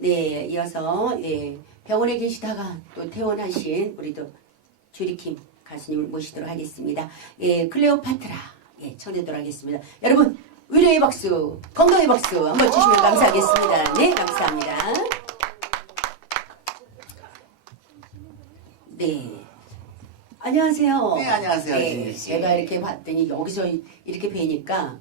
네, 이어서 예, 병원에 계시다가 또 퇴원하신 우리 또 주리킴 가수님을 모시도록 하겠습니다. 예, 클레오파트라 예, 청해도록 하겠습니다. 여러분 의료의 박수, 건강의 박수 한번 주시면 감사하겠습니다. 네, 감사합니다. 네. 안녕하세요. 네, 안녕하세요, 네, 진희 씨. 제가 이렇게 봤더니 여기서 이렇게 뵈니까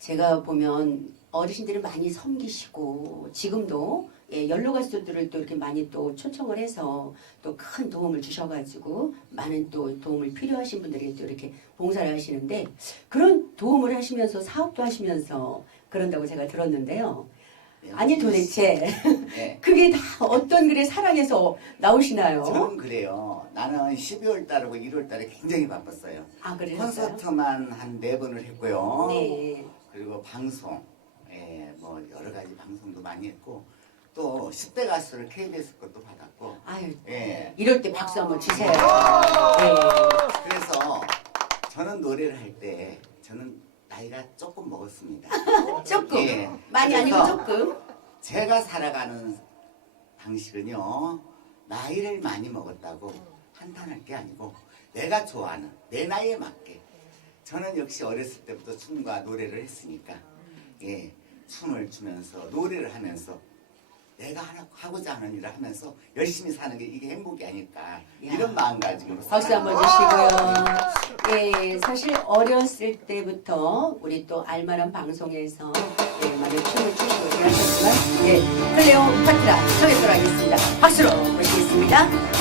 제가 보면 어르신들을 많이 섬기시고 지금도 예, 연로 가수들을 또 이렇게 많이 또 초청을 해서 또 큰 도움을 주셔가지고 많은 또 도움을 필요하신 분들에게 또 이렇게 봉사를 하시는데 그런 도움을 하시면서 사업도 하시면서 그런다고 제가 들었는데요. 아니 도대체 네. 그게 다 어떤 글의 사랑에서 나오시나요? 저는 그래요. 나는 12월 달하고 1월 달에 굉장히 바빴어요. 아 그러셨어요? 콘서트만 한 네 번을 했고요. 네. 그리고 방송, 예, 뭐 여러 가지 방송도 많이 했고 또 10대 가수를 KBS 것도 받았고, 아유 예. 이럴 때 박수 한번 주세요. 네. 그래서 저는 노래를 할 때 저는 나이가 조금 먹었습니다. 조금 예. 많이 아니고 그래서 조금. 제가 살아가는 방식은요 나이를 많이 먹었다고 한탄할 게 아니고 내가 좋아하는 내 나이에 맞게 저는 역시 어렸을 때부터 춤과 노래를 했으니까 예 춤을 추면서 노래를 하면서 내가 하나 하고자 하는 일을 하면서 열심히 사는 게 이게 행복이 아닐까 이런 마음가짐으로 박수 한번 주시고요. 예, 사실 어렸을 때부터 우리 또 알만한 방송에서 예, 많이 춤을 추시고 하셨지만 예, 클레오 파트라 청해도록 하겠습니다. 박수로 모시겠습니다.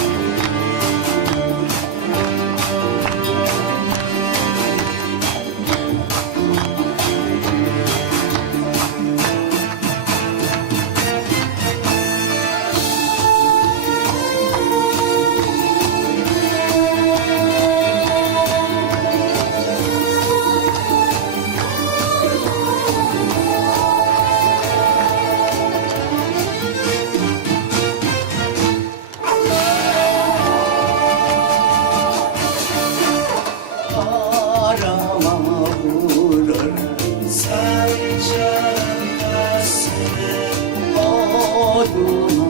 어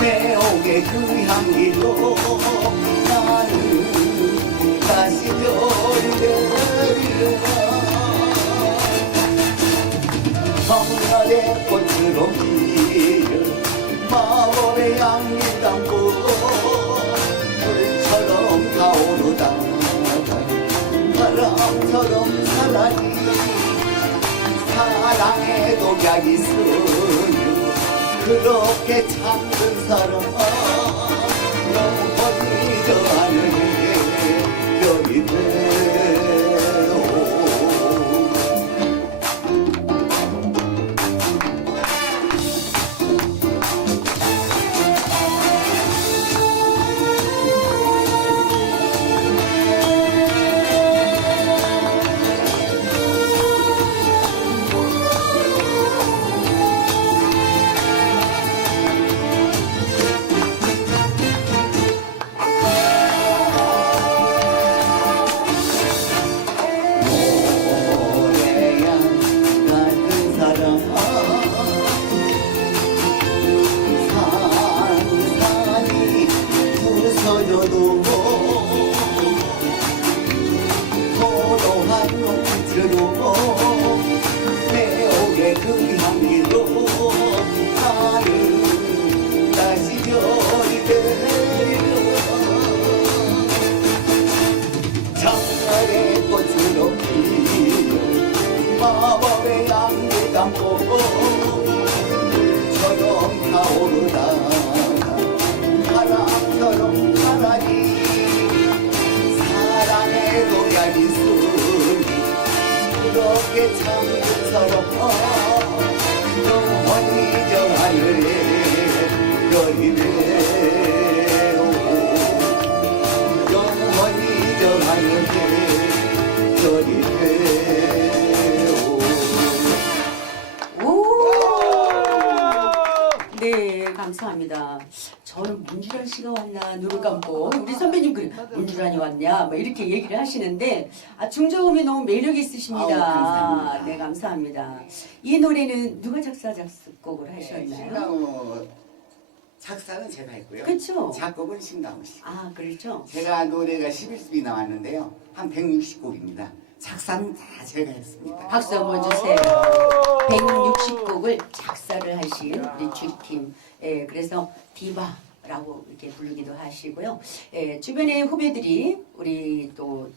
매혹의 그 향기로 나는 다시 별이 되리라 성날의 꽃으로 피어 마법의 향기 담고 불처럼 타오르다가 바람처럼 사라지 사랑의 독약이 쓰여 그렇게 참는 사람 네, 감사합니다. 저는 문주란 씨가 왔나 눈을 감고 우리 선배님 그래 문주란이 왔냐 뭐 이렇게 얘기를 하시는데 아 중저음이 너무 매력 있으십니다. 아우, 감사합니다. 네, 감사합니다. 이 노래는 누가 작사 작곡을 네, 하셨나요? 신강호 작사는 제가 했고요 그렇죠. 작곡은 신강호 씨 아, 그렇죠. 제가 노래가 11sub이 나왔는데요 한 160곡입니다 작사는 다 제가 했습니다 박수 한번 주세요. 160곡을 작사를 하신 우리 주리팀. 예, 그래서 디바라고 이렇게 부르기도 하시고요. 예, 주변의 후배들이 우리 또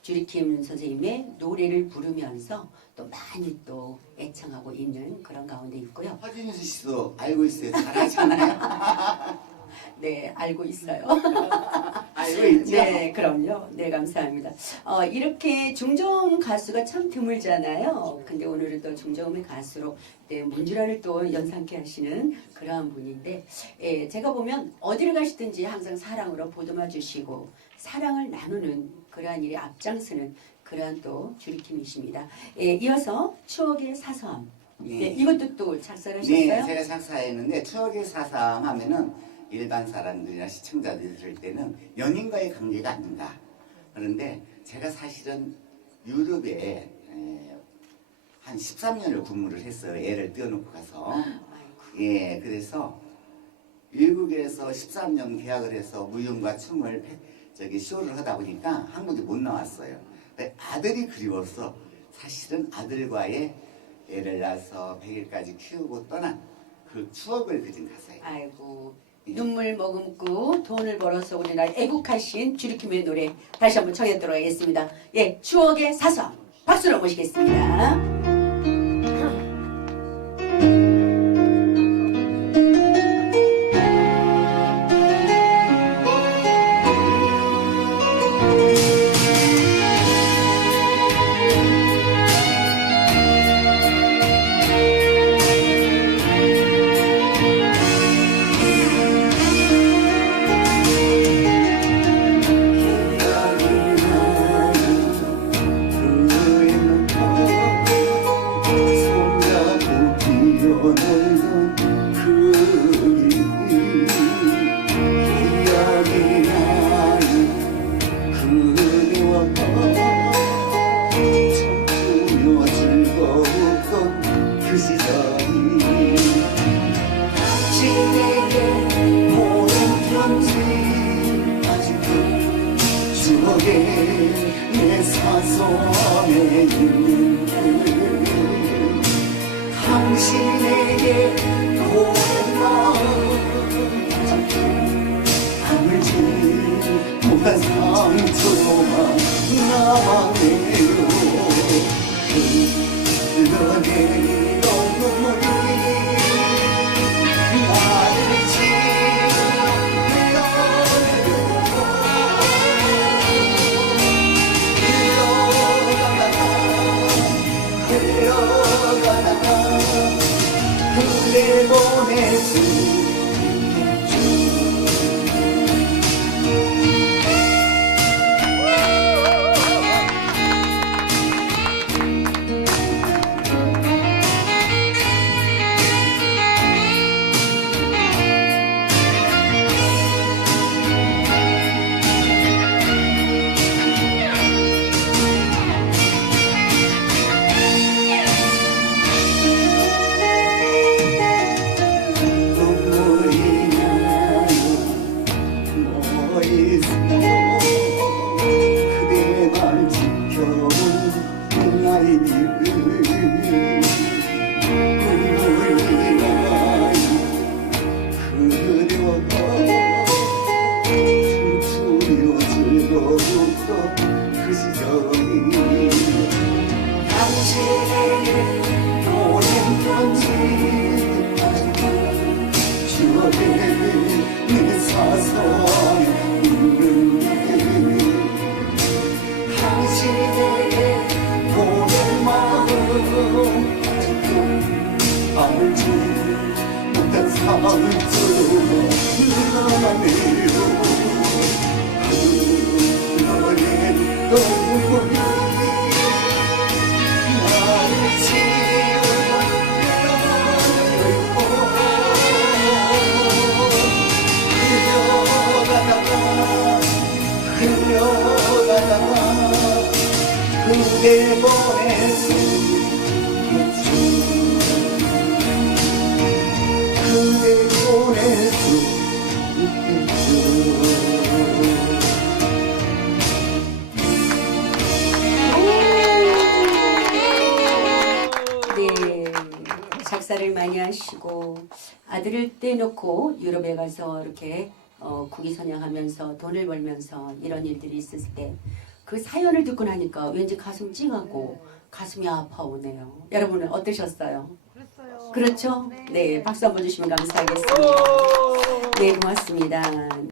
주리킴 선생님의 노래를 부르면서 또 많이 또 애청하고 있는 그런 가운데 있고요. 허진수 씨도 알고 있어요 잘하잖아요 네, 알고 있어요. 알고 있죠 네, 그럼요. 네, 감사합니다. 어, 이렇게 중저음 가수가 참 드물잖아요. 근데 오늘은 또 중저음의 가수로 네, 문주라를 또 연상케 하시는 그러한 분인데, 예, 제가 보면 어디를 가시든지 항상 사랑으로 보듬어 주시고, 사랑을 나누는 그러한 일에 앞장서는 그러한 또 주리킴이십니다. 예, 이어서 추억의 사서함. 네, 네. 이것도 또 작사를 네, 하셨어요? 제가 작사했는데 추억의 사삼 하면은 일반 사람들이나 시청자들이 들을 때는 연인과의 관계가 아닌가. 그런데 제가 사실은 유럽에 에, 한 13년을 근무를 했어요. 애를 떼어놓고 가서. 예, 그래서 미국에서 13년 계약을 해서 무용과 춤을 패- 저기 쇼를 하다 보니까 한국에 못 나왔어요. 아들이 그리워서 사실은 아들과의 애를 낳아서 100일까지 키우고 떠난 그 추억을 그린 가사예요. 아이고 눈물 머금고 돈을 벌어서 우리나라 애국하신 주리킴의 노래 다시 한번 청해드리도록 하겠습니다. 예, 추억의 사서 박수로 모시겠습니다. 당신에게 지켜본 나요 그대와 춤추며 즐거웠던 그 편지 추억에 내 사소함 사랑을 작사를 많이 하시고 아들을 떼놓고 유럽에 가서 이렇게 어, 국위 선양하면서 돈을 벌면서 이런 일들이 있었을 때 그 사연을 듣고 나니까 왠지 가슴 찡하고 가슴이 아파오네요. 여러분은 어떠셨어요? 그랬어요. 그렇죠? 네, 박수 한번 주시면 감사하겠습니다. 네, 고맙습니다.